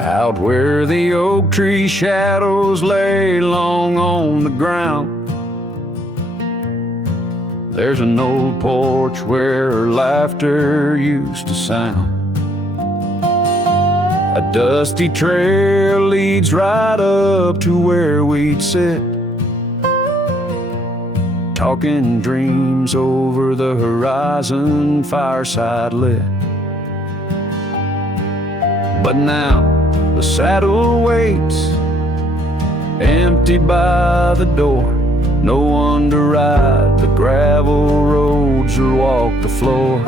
Out where the oak tree shadows lay long on the ground, there's an old porch where laughter used to sound. A dusty trail leads right up to where we'd sit, talking dreams over the horizon, fireside lit. But now the saddle waits, empty by the door. No one to ride the gravel roads or walk the floor.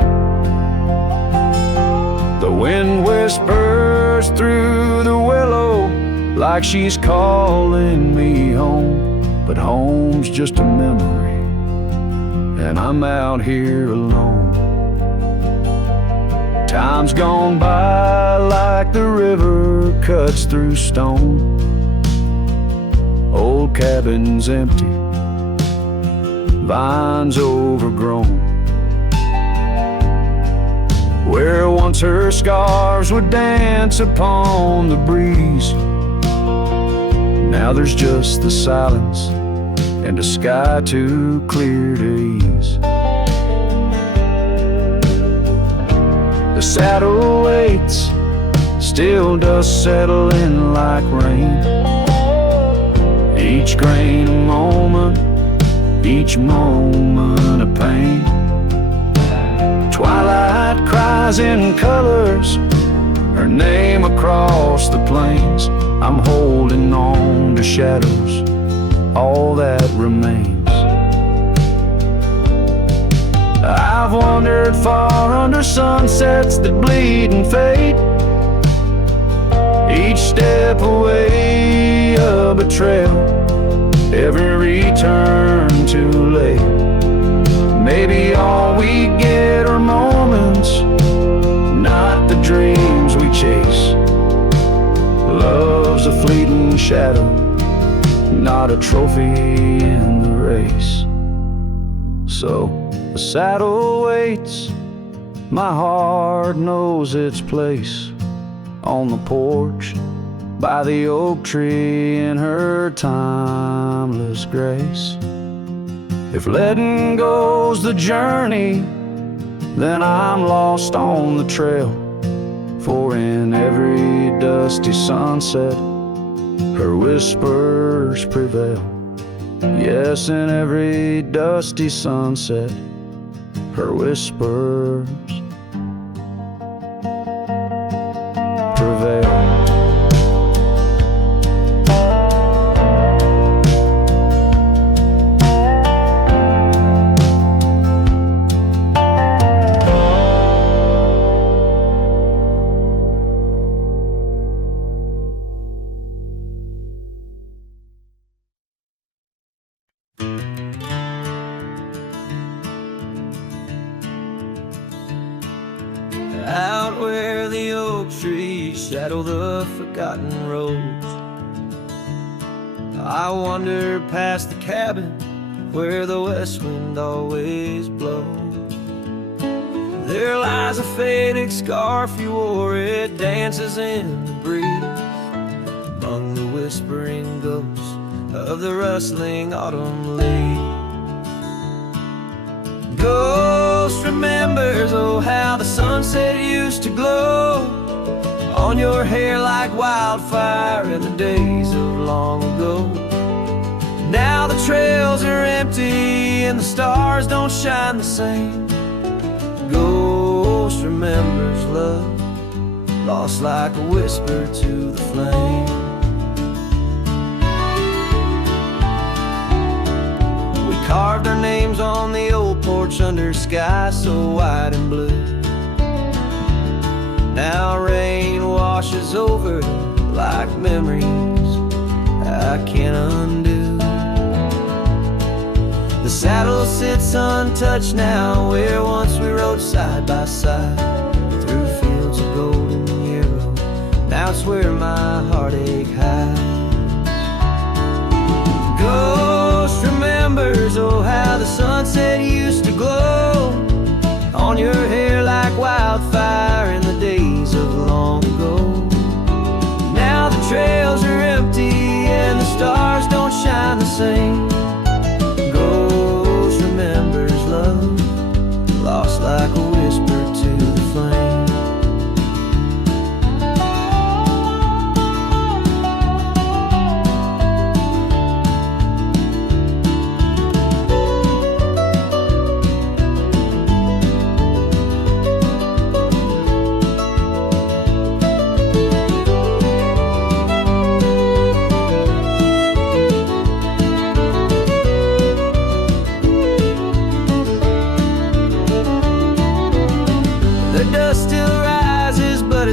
The wind whispers through the willow like she's calling me home, but home's just a memory, and I'm out here alone. Time's gone by like the river cuts through stone. Old cabin's empty, vines overgrown. Where once her scarves would dance upon the breeze, now there's just the silence and a sky too clear to ease. The saddle waits, still dust settle in like rain. Each grain a moment, each moment a pain. Twilight cries in colors, her name across the plains. I'm holding on to shadows, all that remains. I've wandered far under sunsets that bleed and fade, each step away a betrayal, every return too late. Maybe all we get are moments, not the dreams we chase. Love's a fleeting shadow, not a trophy in the race. So the saddle waits, my heart knows its place on the porch by the oak tree in her timeless grace. If letting go's the journey, then I'm lost on the trail. For in every dusty sunset, her whispers prevail. Yes, in every dusty sunset, her whispers prevail. Out where the oak trees shadow the forgotten roads, I wander past the cabin where the west wind always blows. There lies a faded scarf you wore, it dances in the breeze among the whispering ghosts of the rustling autumn leaves. Ghost remembers, oh, how the sunset used to glow on your hair like wildfire in the days of long ago. Now the trails are empty and the stars don't shine the same. Ghost remembers love, lost like a whisper to the flame. Carved our names on the old porch under sky so wide and blue. Now rain washes over like memories I can't undo. The saddle sits untouched now where once we rode side by side through fields of golden yarrow. Now it's where my heartache hides. wildfire in the days of long ago. Now the trails are empty and the stars don't shine the same. Ghost remembers love, lost like a whisper to the flame.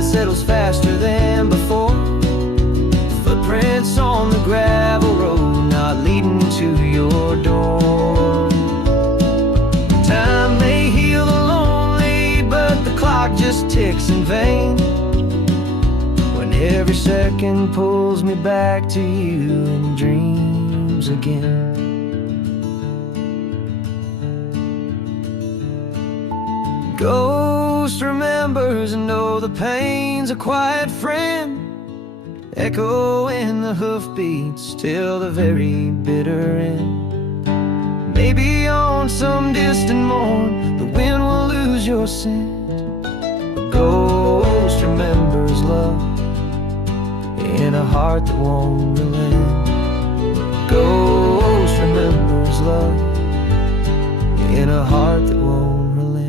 Settles faster than before. Footprints on the gravel road, not leading to your door. Time may heal the lonely, but the clock just ticks in vain. When every second pulls me back to you in dreams again. Ghost remembers and know the pain's a quiet friend, echo in the hoofbeats till the very bitter end. Maybe on some distant morn the wind will lose your scent. Ghost remembers love in a heart that won't relent. Ghost remembers love in a heart that won't relent.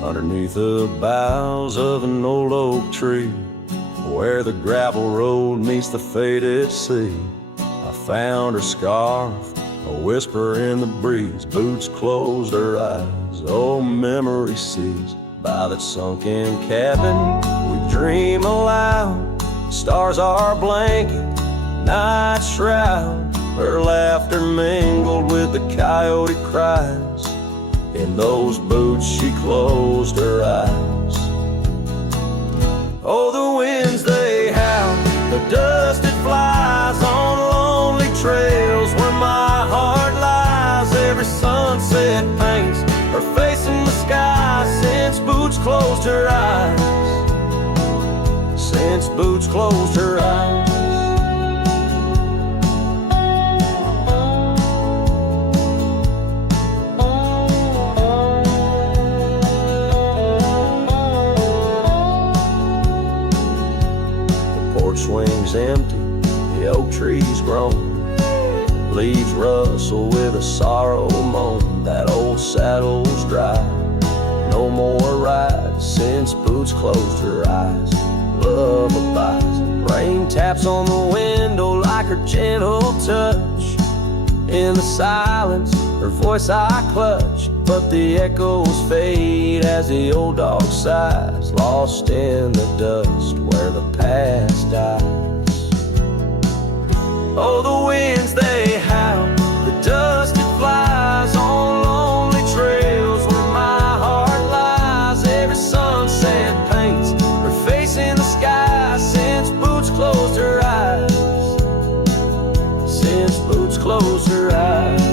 Underneath the boughs of an old oak tree, where the gravel road meets the faded sea, I found her scarf, a whisper in the breeze. Boots closed her eyes, oh memory sees. By that sunken cabin we dream aloud. Stars are blanket, night shroud. Her laughter mingled with the coyote cries. In those boots she closed her eyes. Oh, the winds they howl, the dust it flies on lonely trails where my heart lies. Every sunset paints her face in the sky since boots closed her eyes. Since boots closed her eyes. Swings empty, the oak trees grown, leaves rustle with a sorrow moan. That old saddle's dry, no more rides since boots closed her eyes. Love abides, rain taps on the window like her gentle touch. In the silence, her voice I clutch, but the echoes fade as the old dog sighs, lost in the dust where the past dies. Oh, the winds they howl, the dust it flies on lonely trails where my heart lies. Every sunset paints her face in the sky since boots closed her eyes. Since boots closed her eyes.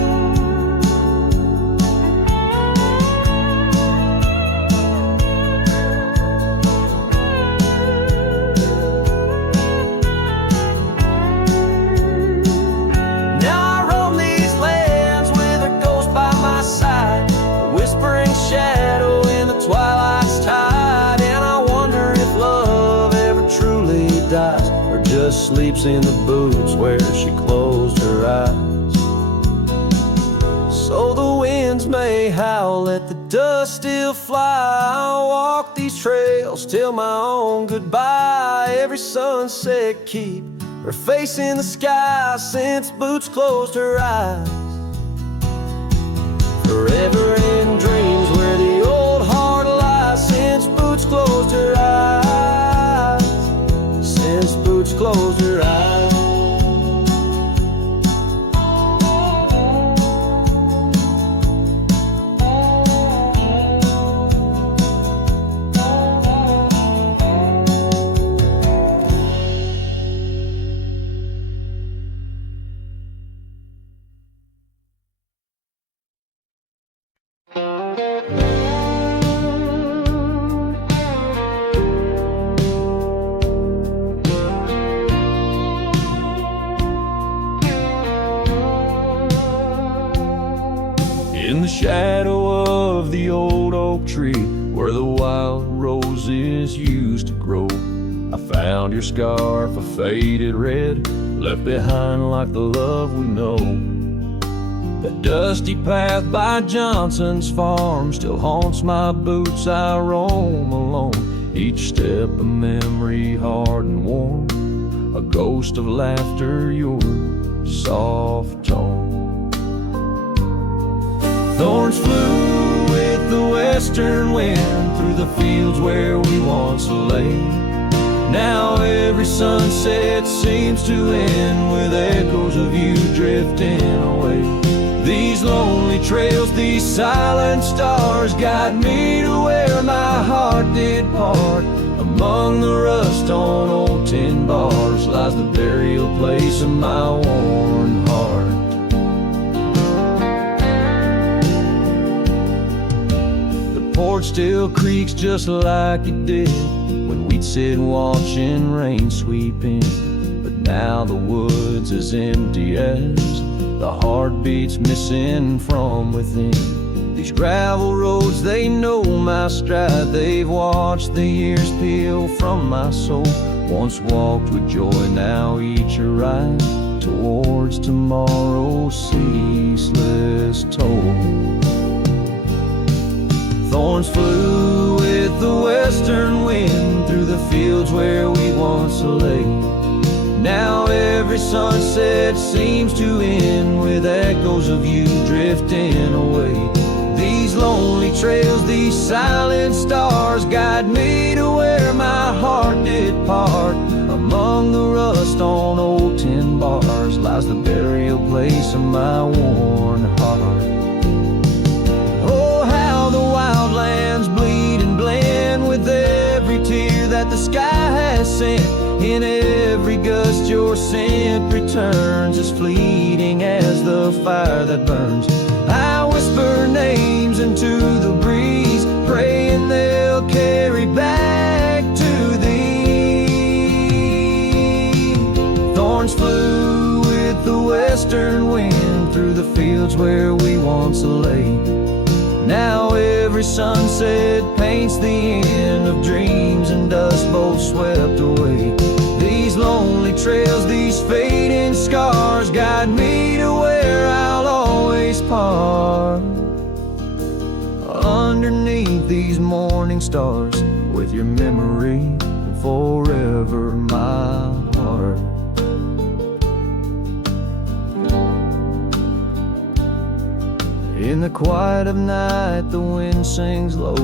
Just sleeps in the boots where she closed her eyes. So the winds may howl, let the dust still fly. I'll walk these trails till my own goodbye. Every sunset keep her face in the sky since boots closed her eyes. Forever in dreams where the old heart lies since boots closed her eyes. the shadow of the old oak tree where the wild roses used to grow. I found your scarf, a faded red, left behind like the love we know. That dusty path by Johnson's farm still haunts my boots, I roam alone. Each step a memory hard and warm, a ghost of laughter, your soft tone. Thorns flew with the western wind through the fields where we once lay. Now every sunset seems to end with echoes of you drifting away. These lonely trails, these silent stars guide me to where my heart did part. Among the rust on old tin bars lies the burial place of my worn heart. The porch still creaks just like it did when we'd sit watching rain sweep in. But now the wood's as empty as the heartbeats missing from within. These gravel roads, they know my stride. They've watched the years peel from my soul. Once walked with joy, now each a ride towards tomorrow's ceaseless toll. Thorns flew with the western wind through the fields where we once lay. Now every sunset seems to end with echoes of you drifting away. These lonely trails, these silent stars guide me to where my heart did part. Among the rust on old tin bars lies the burial place of my worn heart. Oh, how the wildlands bleed and blend with every tear that the sky has sent. In every gust your scent returns, as fleeting as the fire that burns. I whisper names into the breeze, praying they'll carry back to thee. Thorns flew with the western wind through the fields where we once lay. Now every sunset paints the end of dreams and dust both swept away. These lonely trails, these fading scars guide me to where I'll always part. Underneath these morning stars, with your memory forever my heart. In the quiet of night the wind sings low,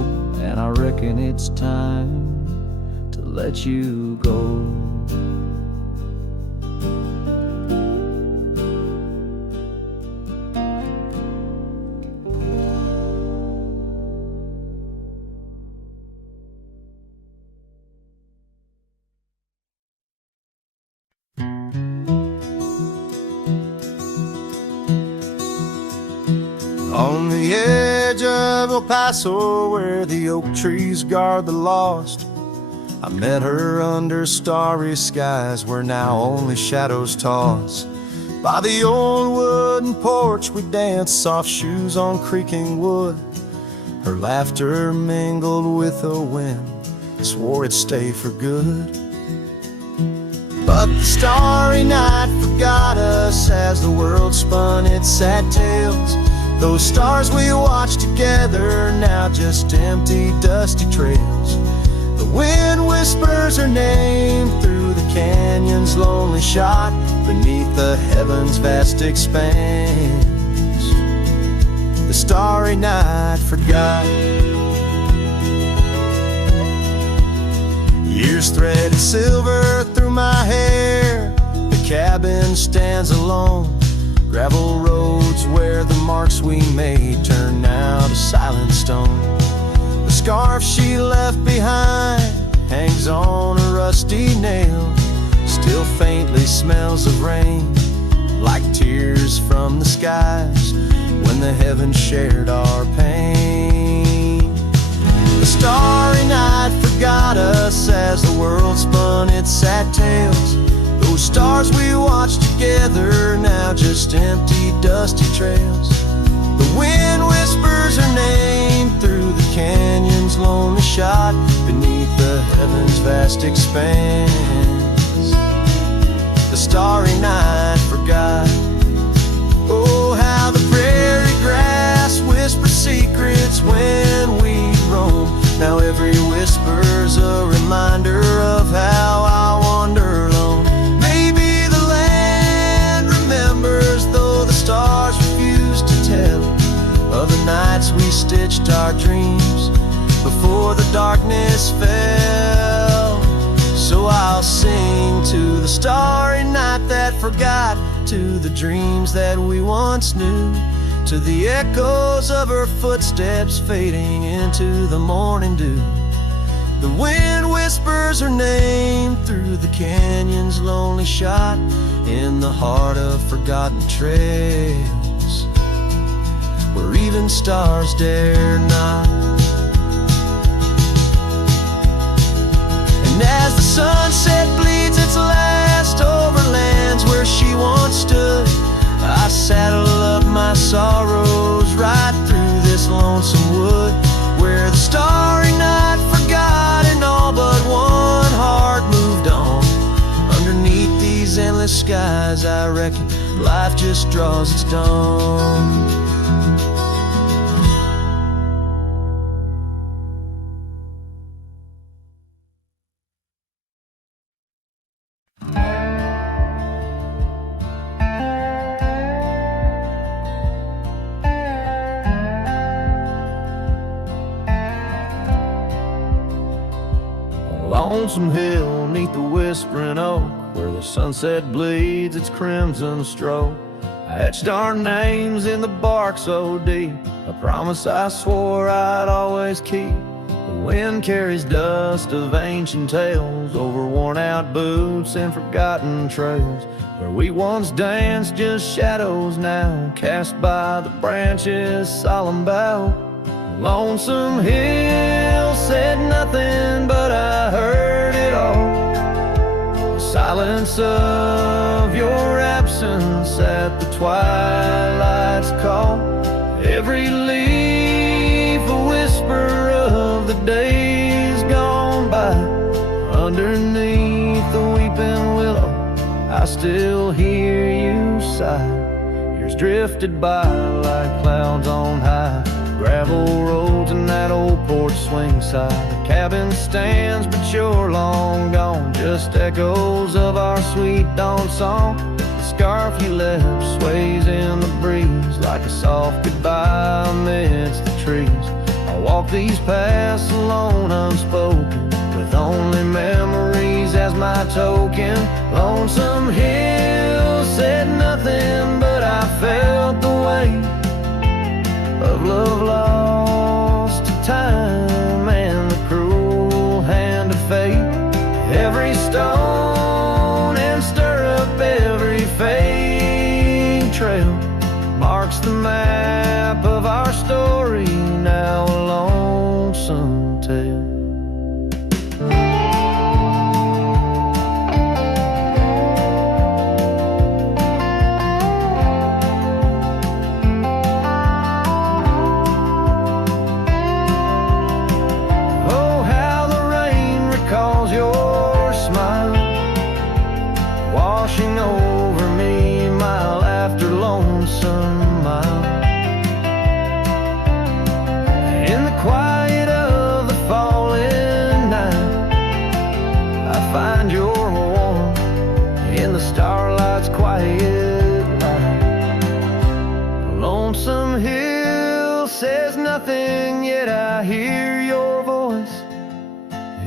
and I reckon it's time to let you go. On the edge of El Paso, where the oak trees guard the lost, I met her under starry skies where now only shadows toss. By the old wooden porch we danced, soft shoes on creaking wood. Her laughter mingled with the wind, swore it'd stay for good. But the starry night forgot us as the world spun its sad tales. Those stars we watched together, now just empty, dusty trails. The wind whispers her name through the canyon's lonely shot, beneath the heaven's vast expanse. The starry night forgot. Years threaded silver through my hair. The cabin stands alone. Gravel roads where the marks we made turn now to silent stone. The scarf she left behind hangs on a rusty nail, still faintly smells of rain, like tears from the skies when the heavens shared our pain. The starry night forgot us as the world spun its sad tales. Those stars we watched together, now just empty, dusty trails. The wind whispers her name through the canyon's lonely shot, beneath the heaven's vast expanse. The starry night forgot. Oh, how the prairie grass whispers secrets when we roam. Now every whisper's a reminder of how I wander alone. Maybe the land remembers, though the stars refuse to tell, of the nights we stitched our dreams before the darkness fell. So I'll sing to the starry night that forgot, to the dreams that we once knew, to the echoes of her footsteps fading into the morning dew. The wind whispers her name through the canyon's lonely shot, in the heart of forgotten trails, where even stars dare not. And as the sunset bleeds its last over lands where she once stood, I saddle up my sorrows right through this lonesome wood, where the starry night forgot and all but one heart moved on. Underneath these endless skies, I reckon life just draws its dawn. Lonesome hill neath the whispering oak, where the sunset bleeds its crimson stroke, I etched our names in the bark so deep, a promise I swore I'd always keep. The wind carries dust of ancient tales over worn-out boots and forgotten trails, where we once danced just shadows now, cast by the branches' solemn bough. Lonesome hill said nothing, but I heard it all. The silence of your absence at the twilight's call. Every leaf a whisper of the days gone by. Underneath the weeping willow, I still hear you sigh. Years drifted by like clouds on high, gravel roads and that old porch swing side. The cabin stands, but you're long gone, just echoes of our sweet dawn song. The scarf you left sways in the breeze like a soft goodbye amidst the trees. I walk these paths alone, unspoken, with only memories as my token. Lonesome hill said nothing, but I felt the weight of love lost to time and the cruel hand of fate. Every stone and stirrup, every fading trail marks the map of our story, now a lonesome tale. Washing over me mile after lonesome mile. In the quiet of the falling night, I find your warmth in the starlight's quiet light. Lonesome hill says nothing, yet I hear your voice.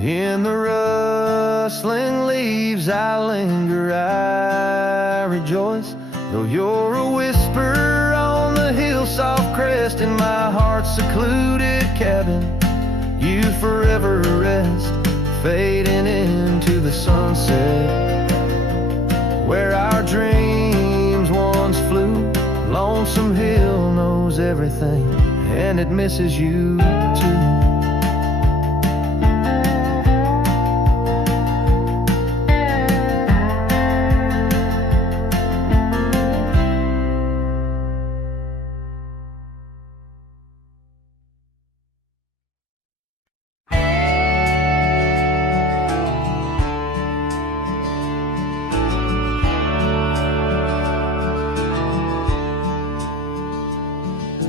In the rustling leaves I linger, I rejoice. Though you're a whisper on the hill soft crest, in my heart's secluded cabin you forever rest, fading into the sunset where our dreams once flew. Lonesome hill knows everything, and it misses you too.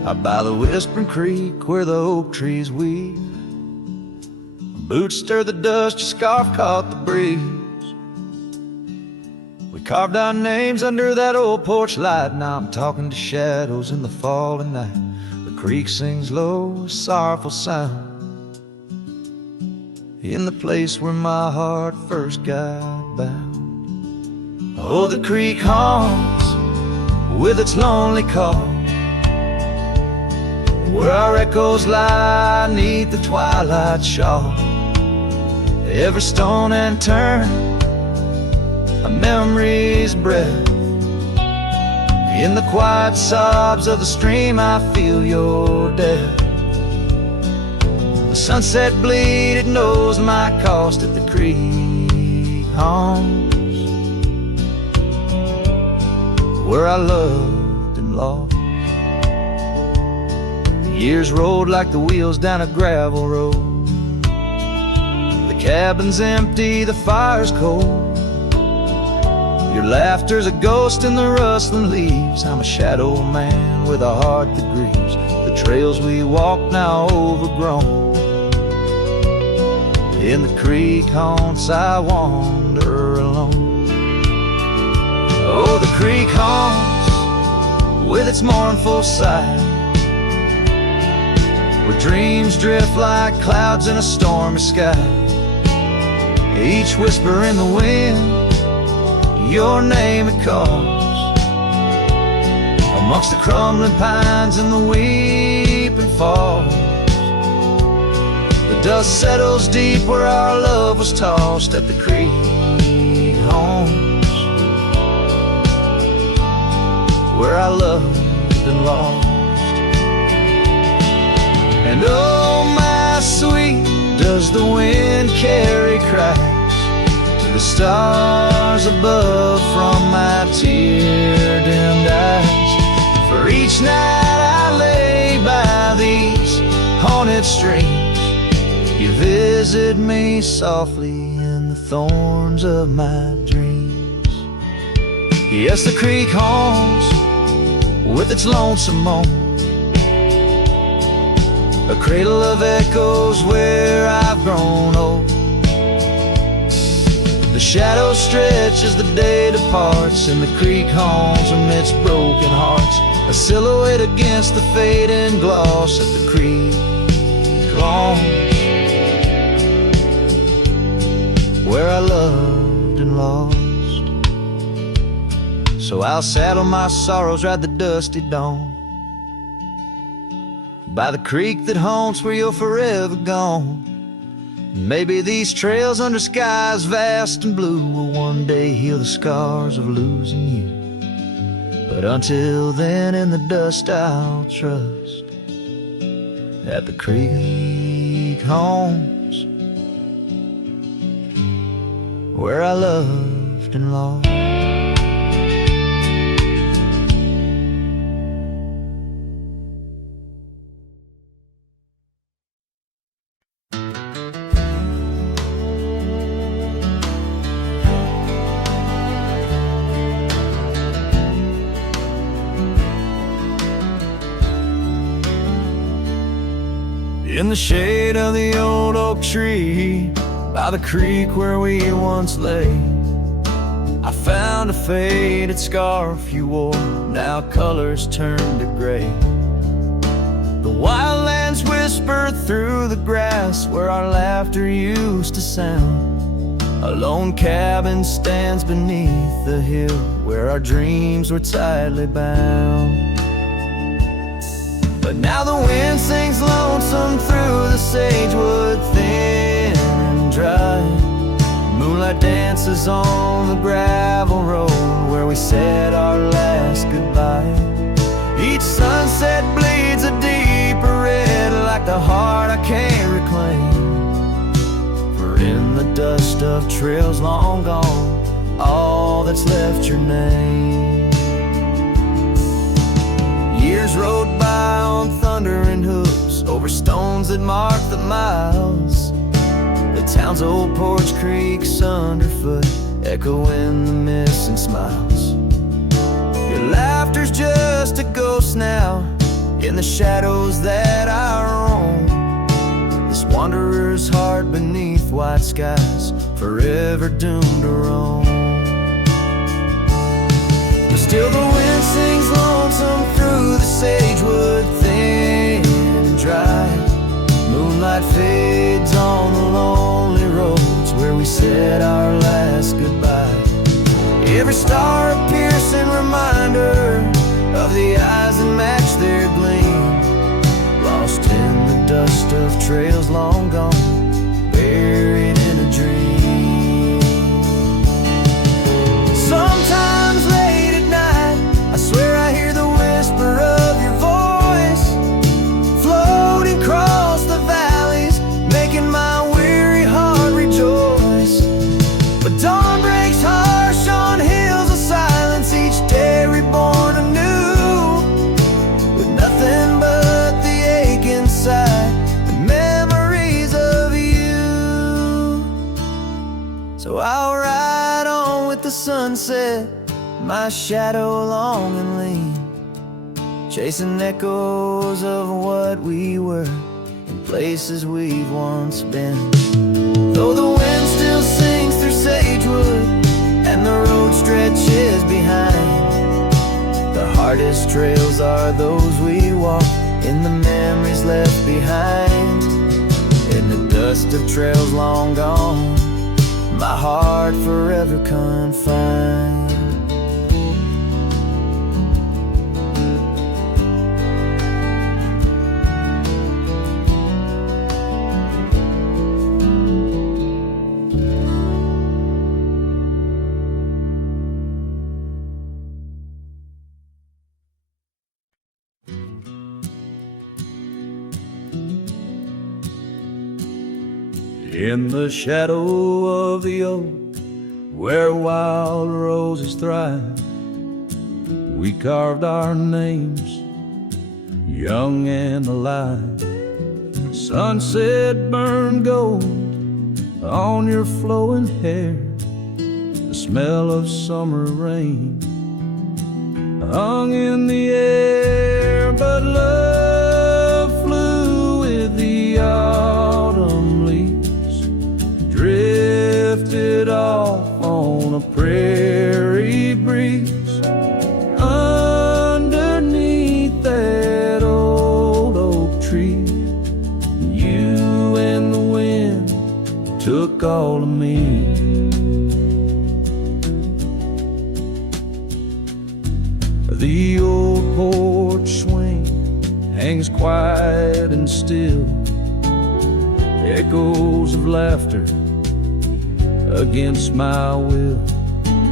Out by the whispering creek where the oak trees weep, boots stir the dust, your scarf caught the breeze. We carved our names under that old porch light. Now I'm talking to shadows in the falling night. The creek sings low, a sorrowful sound, in the place where my heart first got bound. Oh, the creek haunts with its lonely call, where our echoes lie 'neath the twilight shawl. Every stone and turn, a memory's breath. In the quiet sobs of the stream, I feel your death. The sunset bleed, it knows my cost at the creek haunts, where I loved and lost. The years rolled like the wheels down a gravel road. The cabin's empty, the fire's cold. Your laughter's a ghost in the rustling leaves. I'm a shadow man with a heart that grieves. The trails we walk now overgrown. In the creek haunts I wander alone. Oh, the creek haunts with its mournful sight, where dreams drift like clouds in a stormy sky. Each whisper in the wind, your name it calls. Amongst the crumbling pines and the weeping falls, the dust settles deep where our love was tossed at the creek haunts, where I loved and lost. And oh, my sweet, does the wind carry cracks to the stars above from my tear-dimmed eyes? For each night I lay by these haunted streams, you visit me softly in the thorns of my dreams. Yes, the creek haunts with its lonesome moan, a cradle of echoes where I've grown old. The shadows stretch as the day departs, and the creek haunts amidst broken hearts, a silhouette against the fading gloss of the creek haunts, where I loved and lost. So I'll saddle my sorrows, ride the dusty dawn by the creek that haunts where you're forever gone. Maybe these trails under skies vast and blue will one day heal the scars of losing you. But until then, in the dust I'll trust at the creek haunts, where I loved and lost. In the shade of the old oak tree, by the creek where we once lay, I found a faded scarf you wore, now colors turned to gray. The wildlands whisper through the grass where our laughter used to sound. A lone cabin stands beneath the hill where our dreams were tightly bound. But now the wind sings lonesome through the sagewood, thin and dry. Moonlight dances on the gravel road where we said our last goodbye. Each sunset bleeds a deeper red like the heart I can't reclaim. For in the dust of trails long gone, all that's left your name. Years rode by on thundering hooves over stones that mark the miles. The town's old porch creaks underfoot, echoing the missing smiles. Your laughter's just a ghost now in the shadows that I roam. This wanderer's heart beneath white skies, forever doomed to roam. But still the wind sings lonesome through the sagewood, thin and dry. Moonlight fades on the lonely roads where we said our last goodbye. Every star a piercing reminder of the eyes that match their gleam, lost in the dust of trails long gone, buried in a dream. Sometimes late at night, I swear I hear the whisper of your voice, floating across the valleys, making my weary heart rejoice. But dawn breaks harsh on hills of silence, each day reborn anew, with nothing but the ache inside, the memories of you. So I'll ride on with the sunset, my shadow long and lean, chasing echoes of what we were in places we've once been. Though the wind still sings through sagewood and the road stretches behind, the hardest trails are those we walk in the memories left behind. In the dust of trails long gone, my heart forever confined. In the shadow of the oak, where wild roses thrive, we carved our names, young and alive. Sunset burned gold on your flowing hair, the smell of summer rain hung in the air. But love flew with the autumn leaves, drifted off on a prairie breeze. Underneath that old oak tree, you and the wind took all of me. The old porch swing hangs quiet and still, echoes of laughter against my will.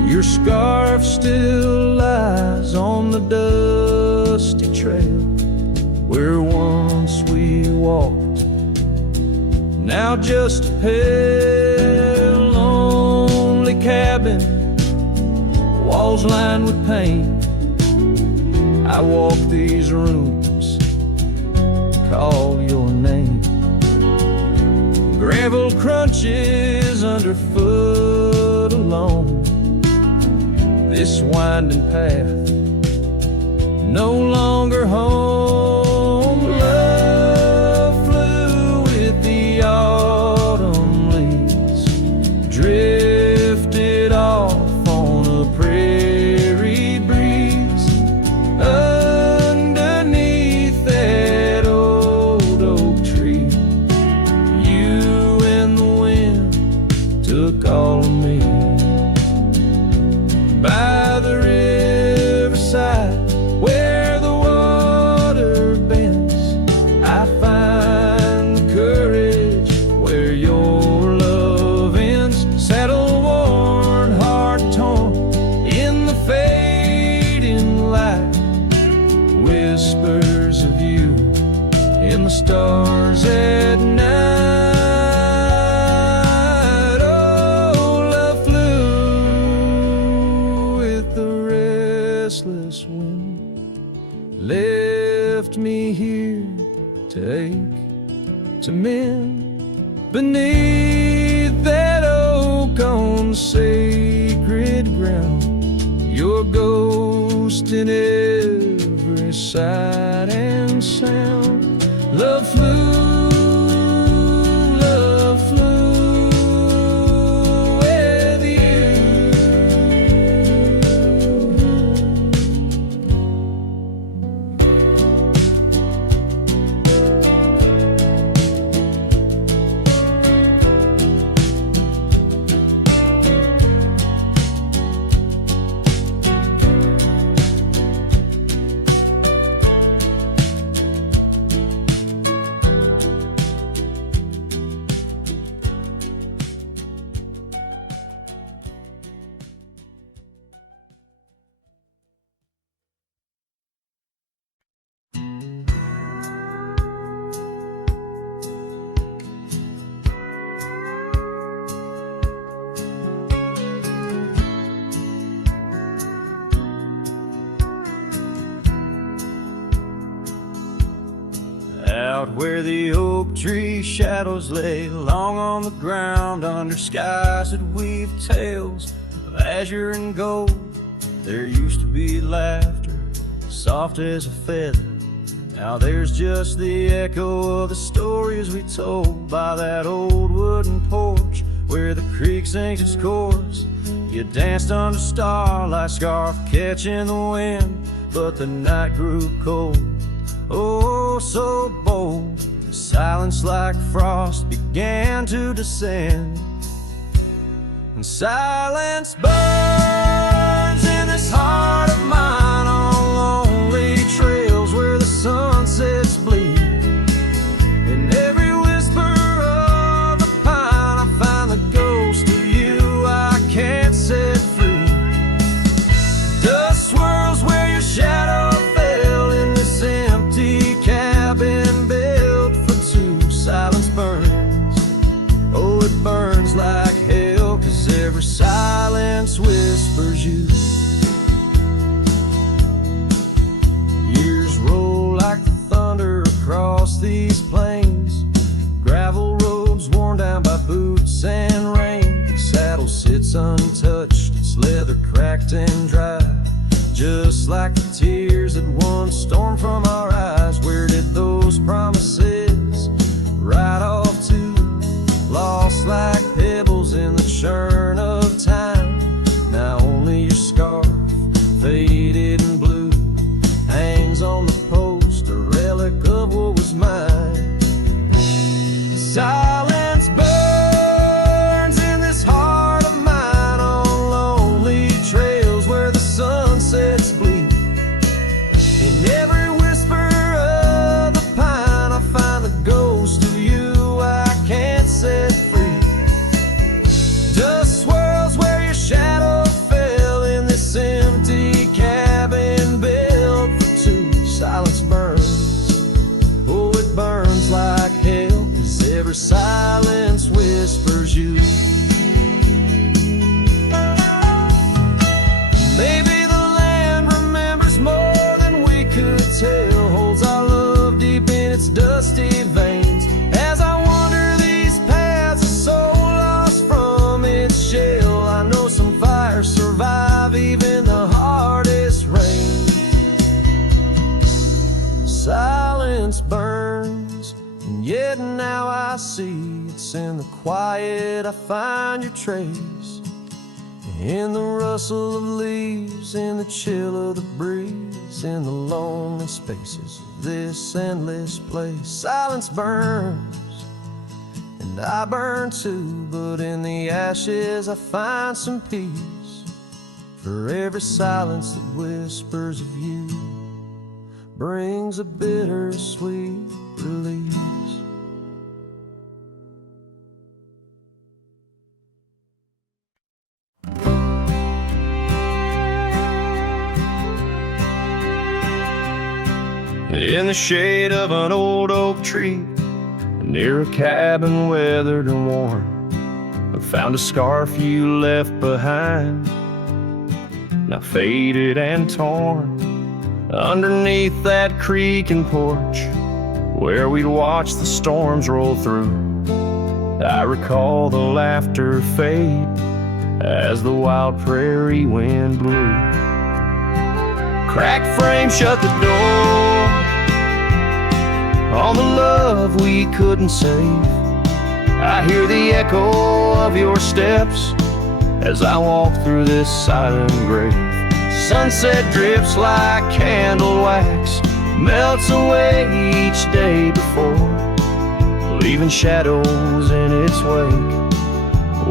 Your scarf still lies on the dusty trail where once we walked, now just a pale, lonely cabin, walls lined with paint. I walk these rooms, call your name. Gravel crunches underfoot alone, this winding path no longer home. Love flew with the autumn leaves, drifted off on a prairie breeze. Underneath that old oak tree, you and the wind took all of me. By the riverside where the water bends, I find the courage where your love ends. Saddle worn, heart torn in the fading light, whispers of you in the stars at night. Wind left me here to ache, to mend beneath that oak on sacred ground. Your ghost in every sight and sound. Love flew, love flew with you. Out where the oak tree shadows lay long on the ground, under skies that weave tales of azure and gold, there used to be laughter soft as a feather. Now there's just the echo of the stories we told by that old wooden porch where the creek sings its chorus. You danced under starlight, scarf catching the wind, but the night grew cold, oh so bold. The silence like frost began to descend, and silence burns in this heart of mine on lonely trails where the sunsets bleed. In every whisper of the pine I find the ghost of you I can't set free. Dust swirls where your shadow fell in this empty cabin built for two. Silence burns, oh it burns like hell, 'cause every silence whispers you. Years roll like the thunder across these plains, gravel roads worn down by boots and rain. The saddle sits untouched, its leather cracked and dry, just like the tears that once stormed from our eyes. Where did those promises ride off to? Lost like pebbles in the churn of time. Now only your scarf, faded and blue, hangs on the post, a relic of what was mine. Silence burns in this heart of mine on lonely trails where the sunsets bleed. In every whisper of the pine I find the ghost of you I can't set free. Dust swirls where your shadow fell in this empty cabin built for two. Silence burns, oh it burns like hell, 'cause every silence whispers you. Maybe the land remembers more than we could tell, holds our love deep in its dusty veins. As I wander these paths, a soul lost from its shell, I know some fires survive even the hardest rain. Silence burns, and yet now I see it's in the quiet I find your trace. In the rustle of leaves, in the chill of the breeze, in the lonely spaces of this endless place. Silence burns, and I burn too, but in the ashes I find some peace. For every silence that whispers of you brings a bittersweet release. In the shade of an old oak tree, near a cabin weathered and worn, I found a scarf you left behind, now faded and torn. Underneath that creek and porch, where we'd watch the storms roll through, I recall the laughter fade as the wild prairie wind blew. Cracked frame shut the door, love we couldn't save. I hear the echo of your steps as I walk through this silent grave. Sunset drips like candle wax, melts away each day before, leaving shadows in its wake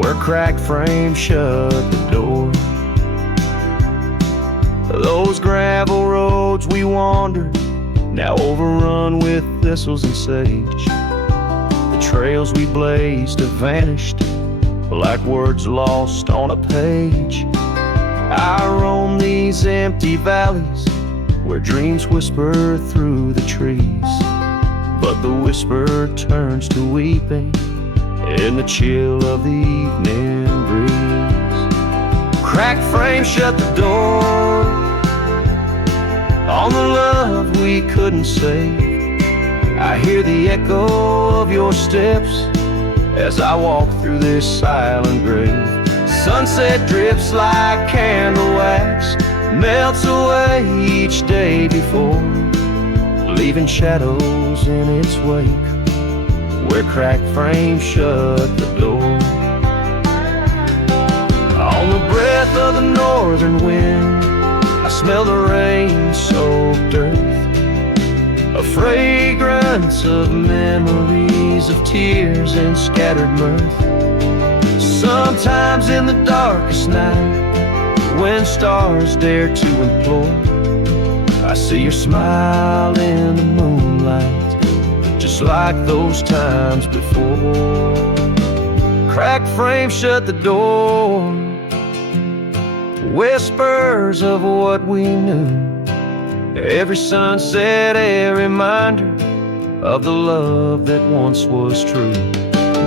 where cracked frames shut the door. Those gravel roads we wandered, now overrun with thistles and sage. The trails we blazed have vanished like words lost on a page. I roam these empty valleys where dreams whisper through the trees, but the whisper turns to weeping in the chill of the evening breeze. Cracked frames shut the door on the love we couldn't save. I hear the echo of your steps as I walk through this silent grave. Sunset drips like candle wax, melts away each day before, leaving shadows in its wake where cracked frames shut the door. On the breath of the northern wind, I smell the rain-soaked earth, a fragrance of memories of tears and scattered mirth. Sometimes in the darkest night, when stars dare to implore, I see your smile in the moonlight, just like those times before. Cracked frames shut the door, whispers of what we knew. Every sunset a reminder of the love that once was true.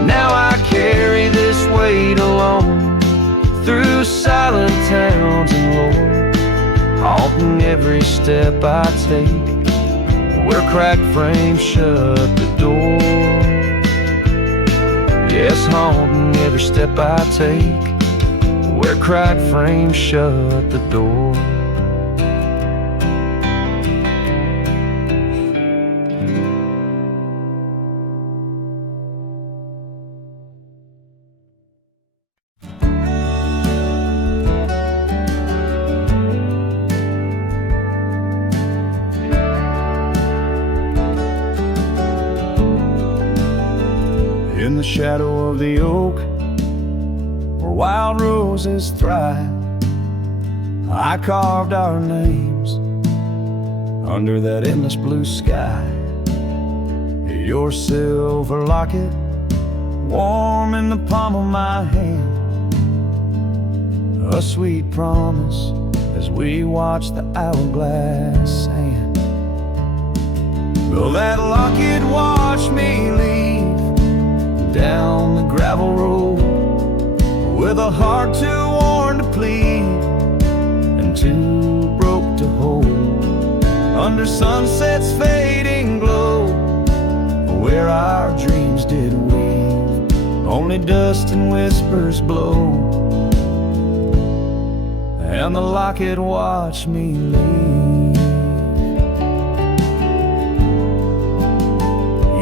Now I carry this weight alone through silent towns and lore, haunting every step I take where cracked frames shut the door. Yes, haunting every step I take where cracked frames shut the door. In the shadow of the oak where wild roses thrive, I carved our names under that endless blue sky. Your silver locket warm in the palm of my hand, a sweet promise as we watch the hourglass sand. Will that locket watch me leave down the gravel road with a heart too worn to plead and too broke to hold, under sunset's fading glow, where our dreams did weave, only dust and whispers blow, and the locket watched me leave.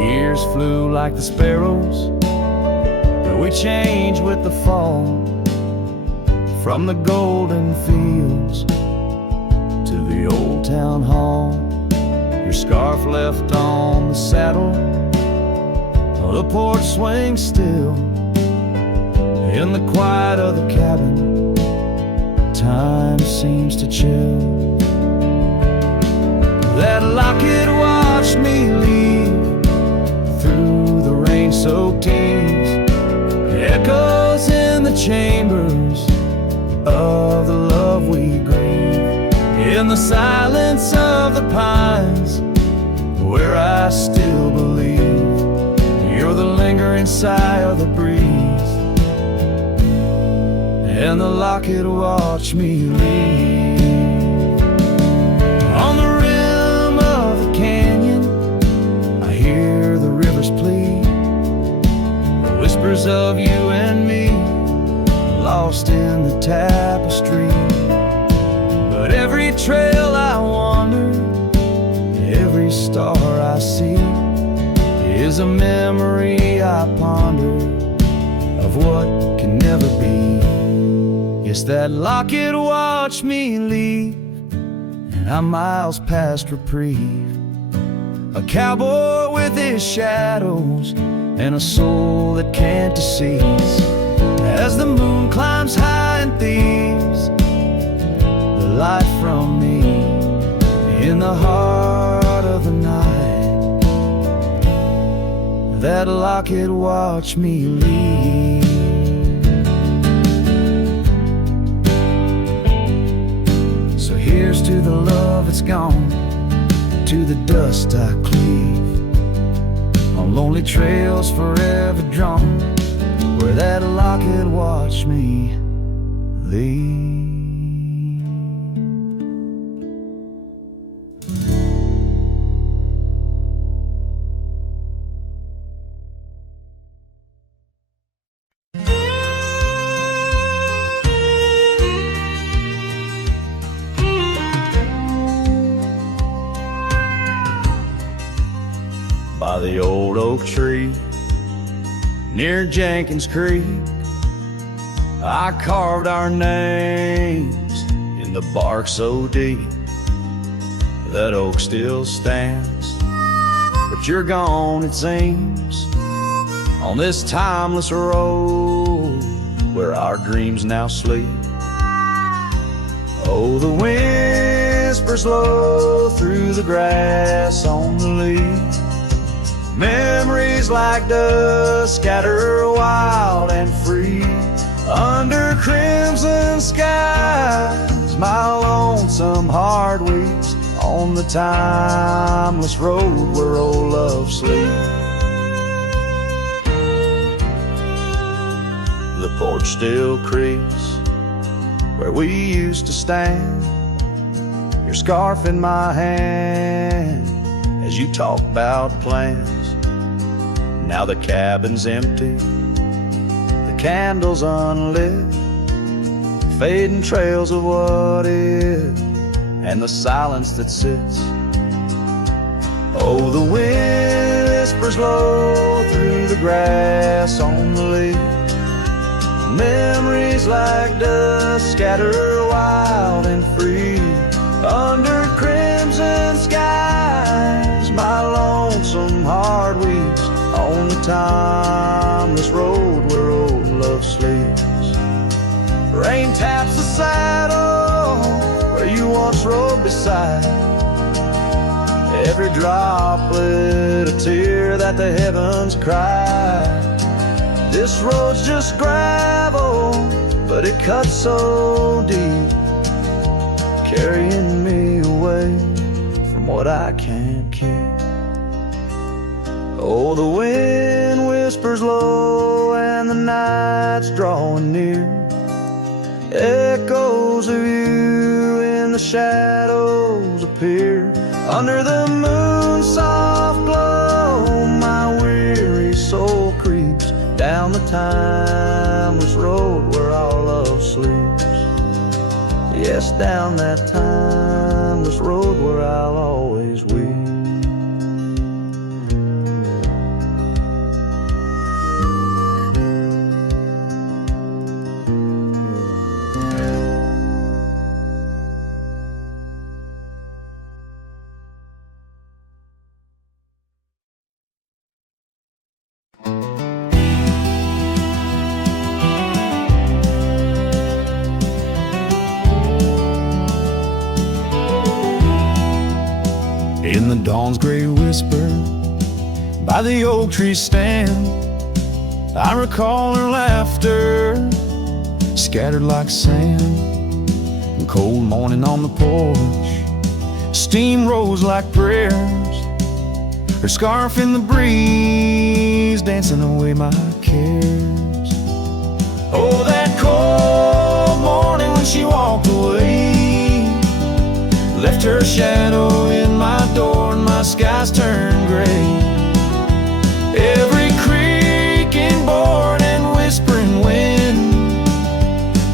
Years flew like the sparrows, but we changed with the fall, from the golden fields to the old town hall. Your scarf left on the saddle, the porch swings still. In the quiet of the cabin, time seems to chill. That locket watched me leave through the rain-soaked teens, echoes in the chambers of the love we grieve, in the silence of the pines, where I still believe you're the lingering sigh of the breeze, and the locket watched me leave. On the rim of the canyon, I hear the river's plea, the whispers of you and me, lost in the tapestry. But every trail I wander, every star I see, is a memory I ponder of what can never be. Yes, that locket watched me leave, and I'm miles past reprieve. A cowboy with his shadows and a soul that can't deceive. As the moon climbs high and thieves the light from me in the heart of the night, that locket watched me leave. So here's to the love that's gone, to the dust I cleave, on lonely trails forever drawn, where that locket watched me leave. By the old oak tree near Jenkins Creek, I carved our names in the bark so deep. That oak still stands, but you're gone, it seems, on this timeless road where our dreams now sleep. Oh, the whispers low through the grass on the leaves, memories like dust scatter wild and free. Under crimson skies, my lonesome heart weeps on the timeless road where old love sleeps. The porch still creaks where we used to stand, your scarf in my hand as you talk about plans. Now the cabin's empty, the candles unlit, fading trails of what is, and the silence that sits. Oh, the whispers low through the grass on the leaf, memories like dust scatter wild and free. Under crimson skies, my lonesome heart weeps on the timeless road where old love sleeps. Rain taps the saddle where you once rode beside, every droplet a tear that the heavens cried. This road's just gravel, but it cuts so deep, carrying me away from what I can't keep. Oh, the wind whispers low and the night's drawing near, echoes of you in the shadows appear. Under the moon's soft glow, my weary soul creeps down the timeless road where our love sleeps. Yes, down that timeless road where I'll always weep. In the dawn's gray whisper, by the oak tree stand, I recall her laughter, scattered like sand. And cold morning on the porch, steam rose like prayers, her scarf in the breeze, dancing away my cares. Oh, that cold morning when she walked away, left her shadow in my door and my skies turned gray. Every creaking board and whispering wind,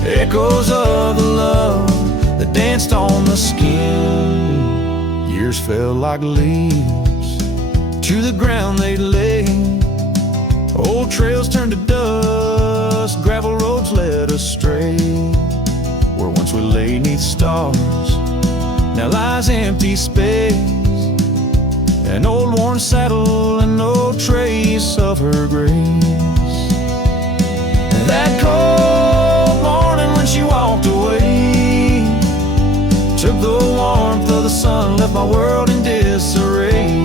echoes of the love that danced on the skin. Years fell like leaves to the ground they lay, Old trails turned to dust, gravel roads led us stray. Where once we lay 'neath stars, now lies empty space. An old worn saddle and no trace of her grace. That cold morning when she walked away took the warmth of the sun, left my world in disarray.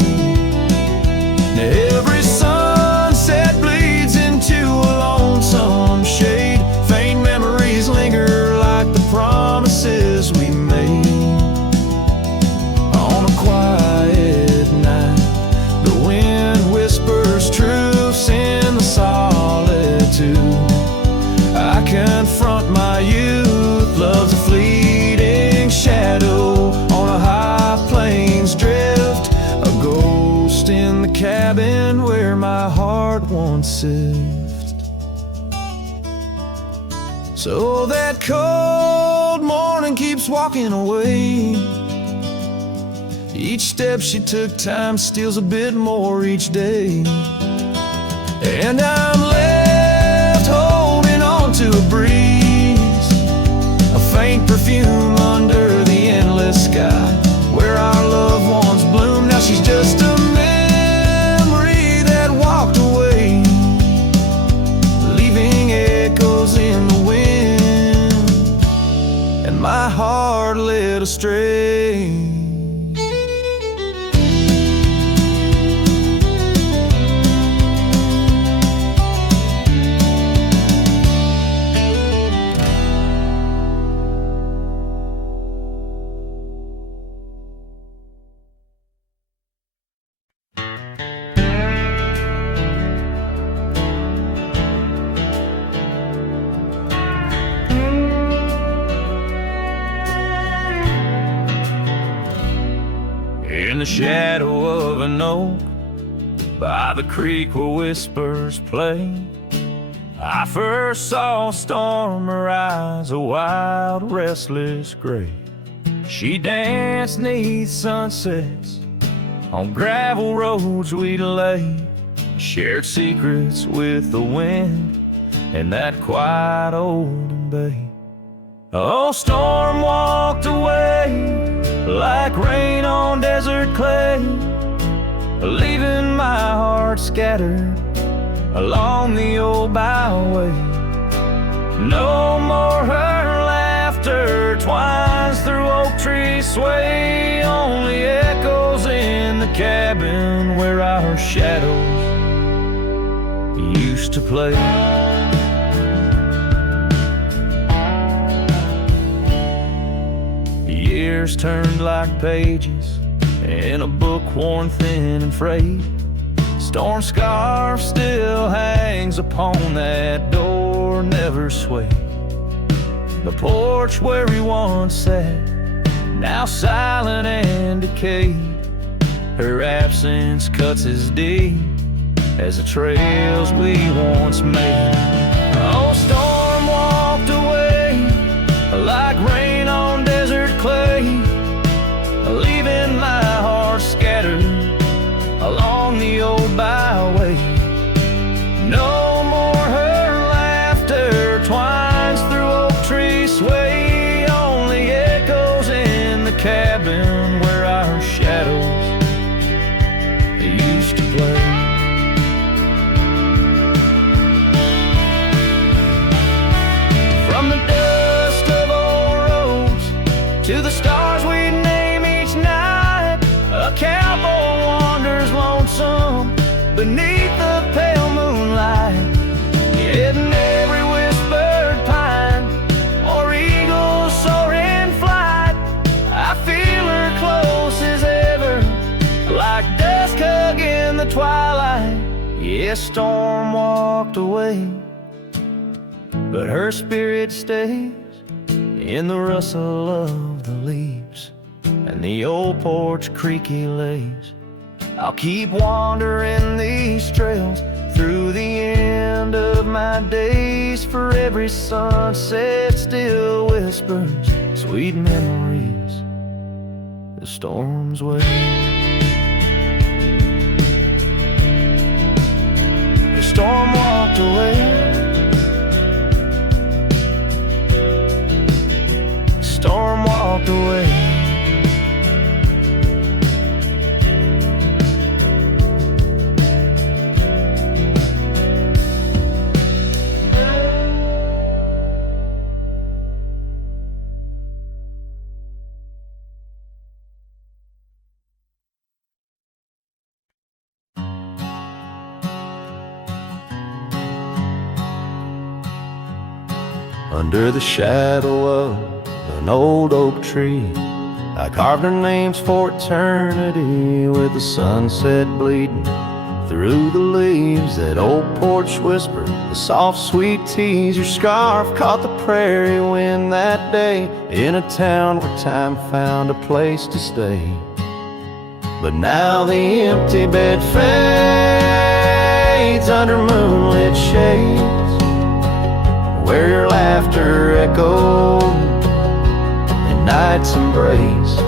Now every sunset bleeds into a lonesome shade. Faint memories linger like the promises we made. On a quiet night, the wind whispers truths in the solitude. I confront my youth, love's a fleeting shadow on a high plains drift, a ghost in the cabin where my heart once sifted. So that cold morning keeps walking away. Each step she took, time steals a bit more each day. And I'm left holding on to a breeze, a faint perfume under the endless sky. Where our loved ones bloom, now she's just a memory that walked away, leaving echoes in the wind, and my heart led astray. In the shadow of an oak, by the creek where whispers play, I first saw a storm arise, a wild, restless gray. She danced 'neath sunsets on gravel roads we'd lay, shared secrets with the wind in that quiet old bay. Oh, storm walked away like rain on desert clay, leaving my heart scattered along the old byway. No more her laughter twines through oak tree sway, only echoes in the cabin where our shadows used to play. Years turned like pages in a book worn thin and frayed. Storm scarf still hangs upon that door, never swayed. The porch where we once sat, now silent and decayed. Her absence cuts as deep as the trails we once made. Oh, storm walked away like rain on desert clay, leaving my heart scattered along the old byway. No more her laughter twines through oak tree sway, only echoes in the cabin where our shadows used to play. From the dust of old roads to the stars we name each night, a cowboy wanders lonesome beneath the pale moonlight, hidden every whispered pine or eagle soar in flight. I feel her close as ever, like dusk hugging the twilight. Yes, storm walked away, but her spirit stays in the rustle of the leaves and the old porch creaky lays. I'll keep wandering these trails through the end of my days, for every sunset still whispers sweet memories the storm's way. The storm walked walked away. Storm walked away. Under the shadow of an old oak tree, I carved our names for eternity, with the sunset bleeding through the leaves. That old porch whispered the soft sweet tease. Your scarf caught the prairie wind that day, in a town where time found a place to stay. But now the empty bed fades under moonlit shades, where your laughter echoed in night's embrace.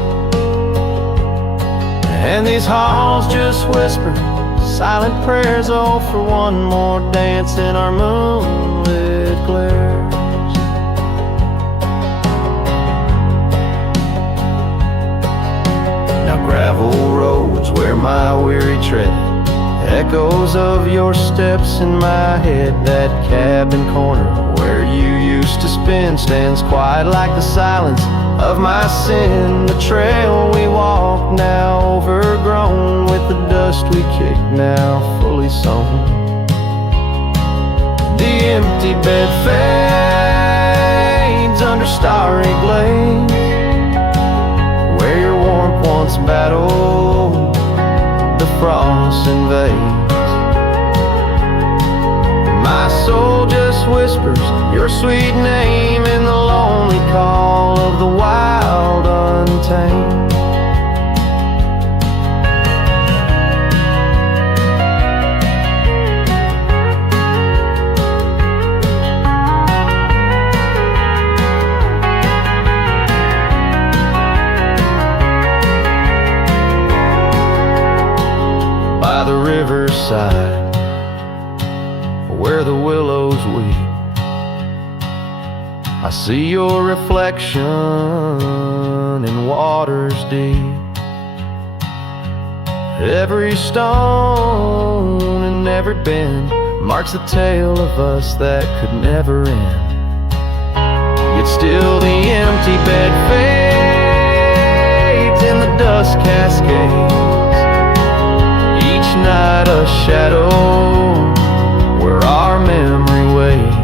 And these halls just whisper silent prayers, oh, for one more dance in our moonlit glares. Now gravel roads where my weary tread, echoes of your steps in my head. That cabin corner where you used to spend stands quiet like the silence of my sin. The trail we walk now overgrown, with the dust we kick now fully sown. The empty bed fades under starry glades, where your warmth once battled the frost invades. My soul just whispers your sweet name in the lonely call of the wild untamed. By the riverside, where the willows weep, I see your reflection in waters deep. Every stone and every bend marks the tale of us that could never end. Yet still the empty bed fades in the dust cascades, each night a shadow where our memory waits.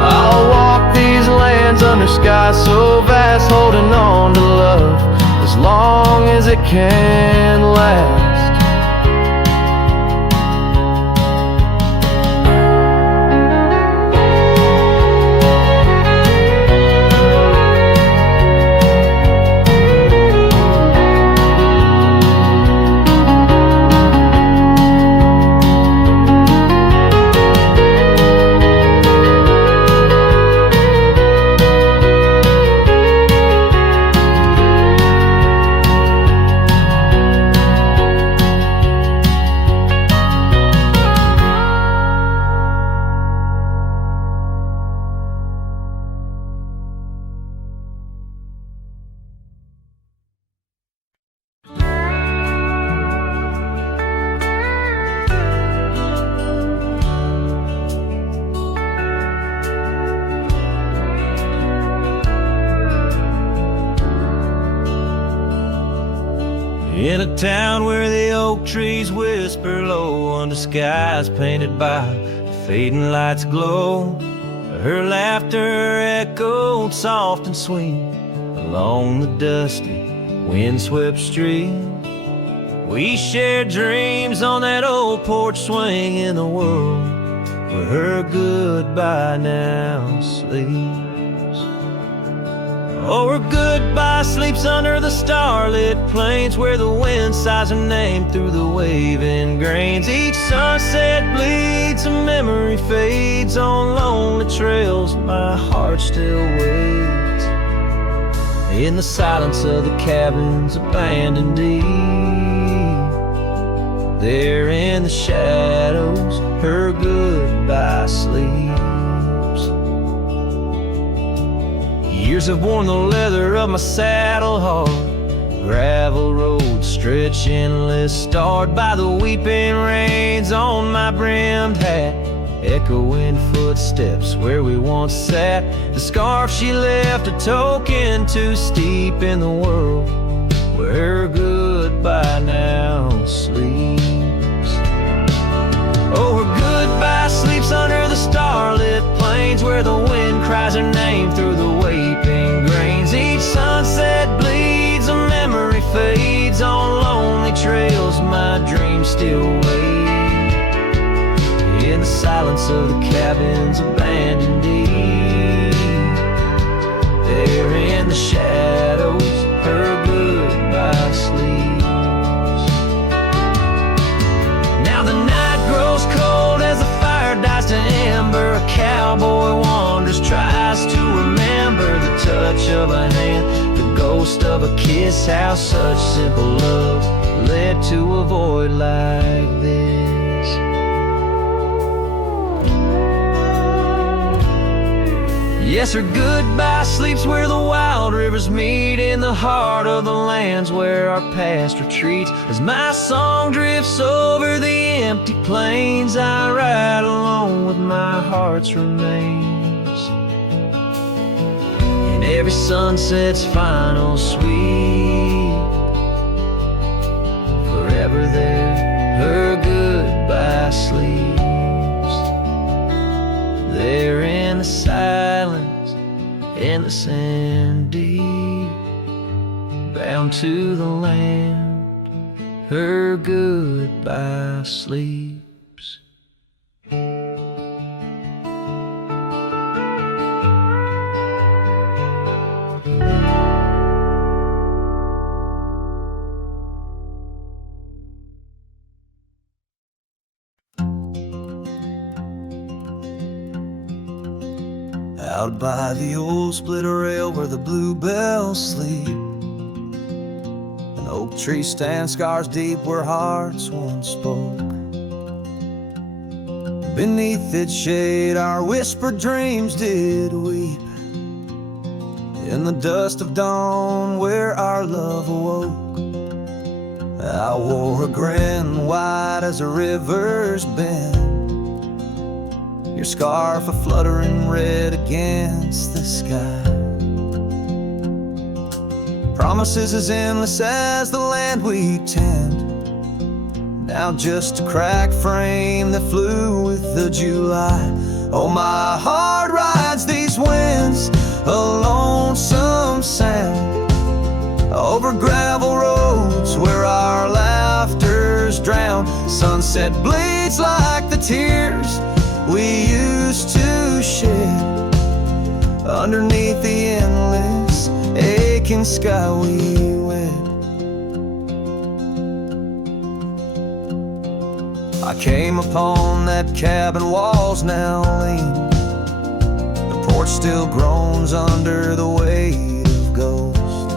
I'll walk these lands under skies so vast, holding on to love as long as it can last. In a town where the oak trees whisper low, under skies painted by fading lights glow, her laughter echoed soft and sweet along the dusty windswept street. We shared dreams on that old porch swing in a world where her goodbye now sleeps. Oh, her goodbye sleeps under the starlit plains, where the wind sighs her name through the waving grains. Each sunset bleeds, a memory fades on lonely trails. My heart still waits in the silence of the cabins abandoned deep, there in the shadow shadows, her goodbye sleeps. Years have worn the leather of my saddle hard, gravel roads stretch endless, starred by the weeping rains on my brimmed hat. Echoing footsteps where we once sat, the scarf she left a token too steep in the world, where her goodbye now sleeps. Oh, her goodbye sleeps under the starlit plains, where the wind cries her name through the weeping grains. Each sunset bleeds, a memory fades on lonely trails, my dreams still wait. In the silence of the cabins abandoned deep, there in the shadows, her goodbye sleeps. Now the night grows cold as the fire dies to ember. A cowboy wanders, tries to remember the touch of a hand, the ghost of a kiss, how such simple love led to a void like this. Yes, her goodbye sleeps where the wild rivers meet, in the heart of the lands where our past retreats. As my song drifts over the empty plains, I ride alone with my heart's remains. In every sunset's final sweep, forever there, her goodbye sleeps. There in the silence, in the sand deep, bound to the land, her goodbye sleeps. Out by the old split rail where the bluebells sleep, an oak tree stands scars deep where hearts once spoke. Beneath its shade our whispered dreams did weep, in the dust of dawn where our love awoke. I wore a grin wide as a river's bend, your scarf a fluttering red against the sky. Promises as endless as the land we tend, now just a cracked frame that flew with the July. Oh, my heart rides these winds, a lonesome sound, over gravel roads where our laughter's drowned. Sunset bleeds like the tears we used to shed, underneath the endless aching sky we wed. I came upon that cabin, walls now lean, the porch still groans under the weight of ghosts.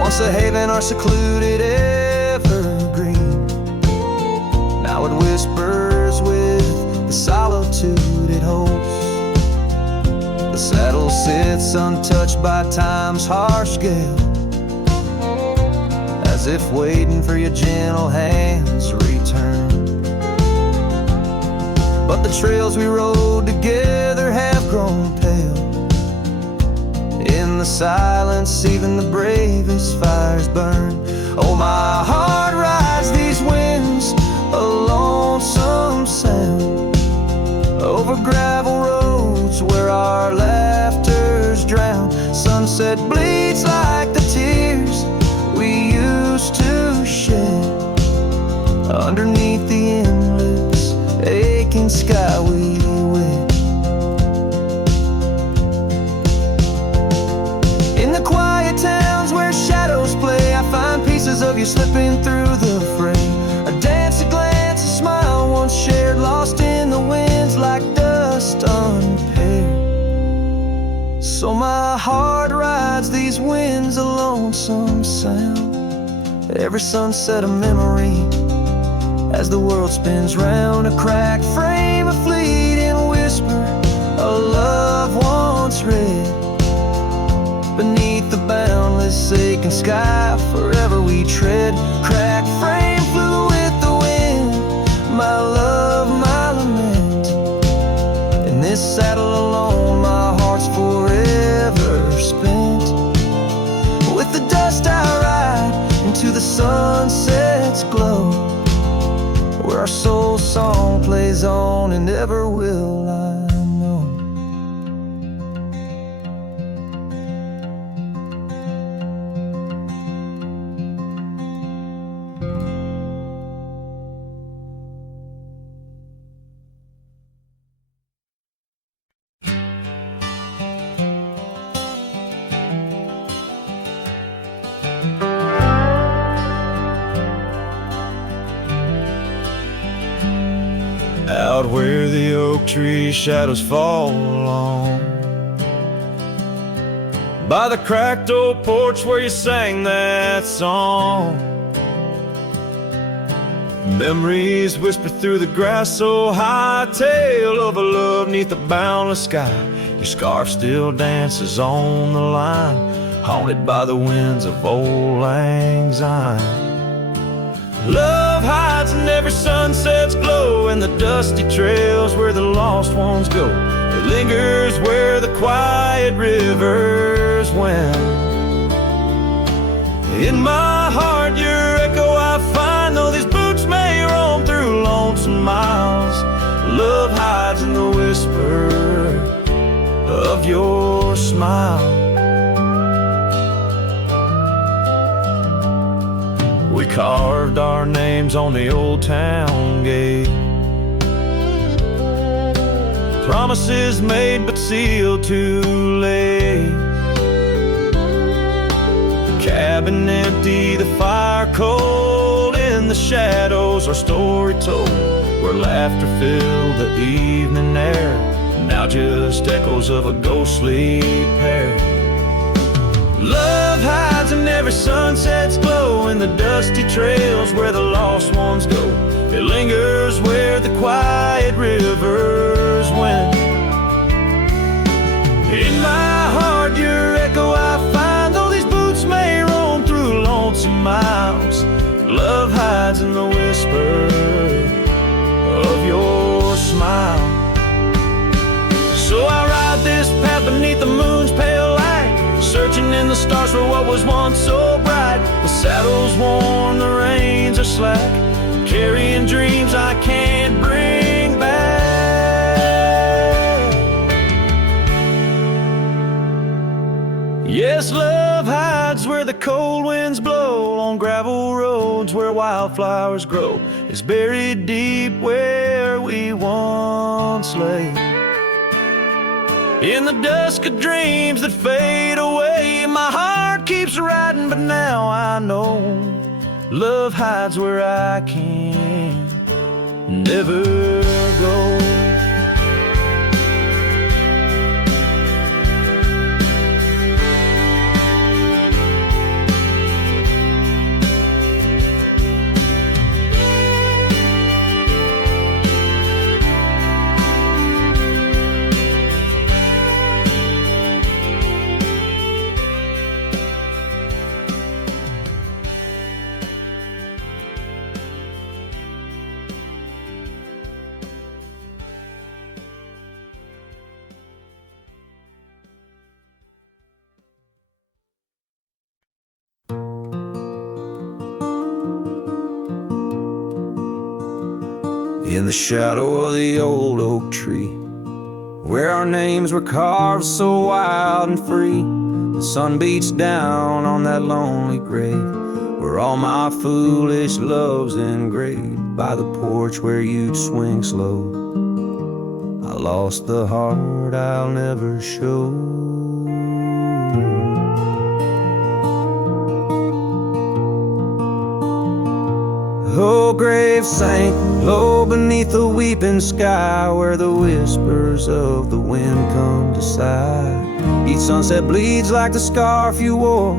Once a haven, our secluded evergreen, now it whispers with the solitude it holds. The saddle sits untouched by time's harsh gale, as if waiting for your gentle hand's return. But the trails we rode together have grown pale, in the silence even the bravest fires burn. Oh, my heart rides these winds, a lonesome sound, over gravel roads where our laughter's drowned. Sunset bleeds like the tears we used to shed, underneath the endless aching sky we wed. In the quiet towns where shadows play, I find pieces of you slipping through the frame. A dance, a glance, a smile once shared, lost in the winds like dust unpaired. So my heart rides these winds, a lonesome sound, every sunset a memory, as the world spins round. A cracked frame, a fleeting whisper, a love once read. Beneath the boundless aching sky, forever we tread. Cracked frame flew with the wind, my love, my lament. In this saddle alone, my heart's forever spent. With the dust I ride into the sunset's glow, where our soul song plays on and never will I know. Out where the oak tree shadows fall along, by the cracked old porch where you sang that song. Memories whisper through the grass so high, tale of a love neath the boundless sky. Your scarf still dances on the line, haunted by the winds of old lang syne. Love hides in every sunset's glow, and the dusty trails where the lost ones go. It lingers where the quiet rivers wend. In my heart your echo I find, though these boots may roam through lonesome miles. Love hides in the whisper of your smile. We carved our names on the old town gate, promises made but sealed too late. The cabin empty, the fire cold, in the shadows our story told, where laughter filled the evening air, now just echoes of a ghostly pair. Love hides in every sunset's glow, in the dusty trails where the lost ones go. It lingers where the quiet rivers wend. In my heart your echo I find, though these boots may roam through lonesome miles. Love hides in the whisper of your smile. So I ride this path beneath the moon's pale light, searching in the stars for what was once so bright. The saddle's worn, the reins are slack, carrying dreams I can't bring back. Yes, love hides where the cold winds blow, on gravel roads where wildflowers grow. It's buried deep where we once lay, in the dusk of dreams that fade away. My heart keeps riding, but now I know love hides where I can never go. In the shadow of the old oak tree, where our names were carved so wild and free, the sun beats down on that lonely grave, where all my foolish love's engraved. By the porch where you'd swing slow, I lost the heart I'll never show. Oh, grave sank low beneath the weeping sky, where the whispers of the wind come to sigh. Each sunset bleeds like the scarf you wore,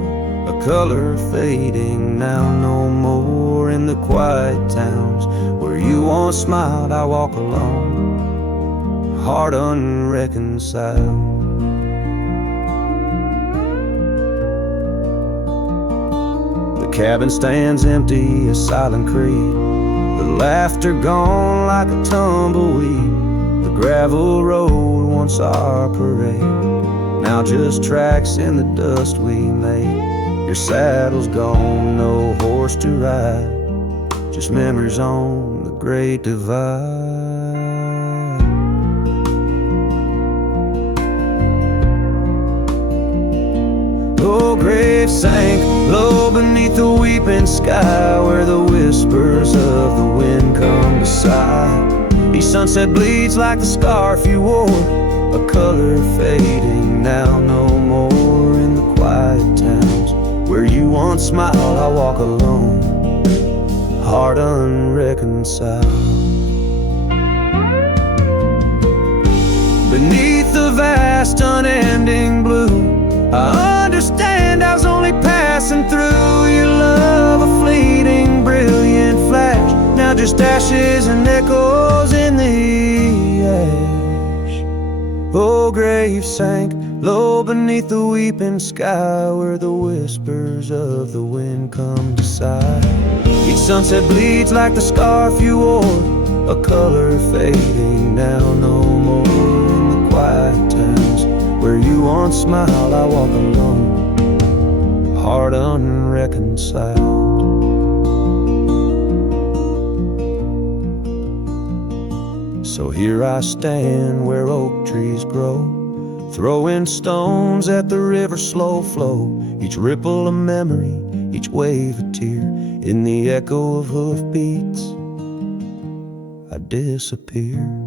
a color fading now no more. In the the quiet towns. Where you once smiled, I walk alone, heart unreconciled. The cabin stands empty, a silent creek, the laughter gone like a tumbleweed. The gravel road, once our parade, now just tracks in the dust we made. Your saddle's gone, no horse to ride, just memories on the great divide. Oh, grave sank low beneath the weeping sky, where the whispers of the wind come to sigh. Each sunset bleeds like the scarf you wore, a color fading now no more. In the quiet towns where you once smiled, I walk alone, heart unreconciled. Beneath the vast unending blue, I understand I was only passing through. Your love a fleeting brilliant flash, now just ashes and echoes in the ash. Oh, grave sank low beneath the weeping sky, where the whispers of the wind come to sigh. Each sunset bleeds like the scarf you wore, a color fading now no more. In the quiet towns where you once smiled, I walk alone, heart unreconciled. So here I stand where oak trees grow, throwing stones at the river's slow flow. Each ripple a memory, each wave a tear. In the echo of hoofbeats, I disappear.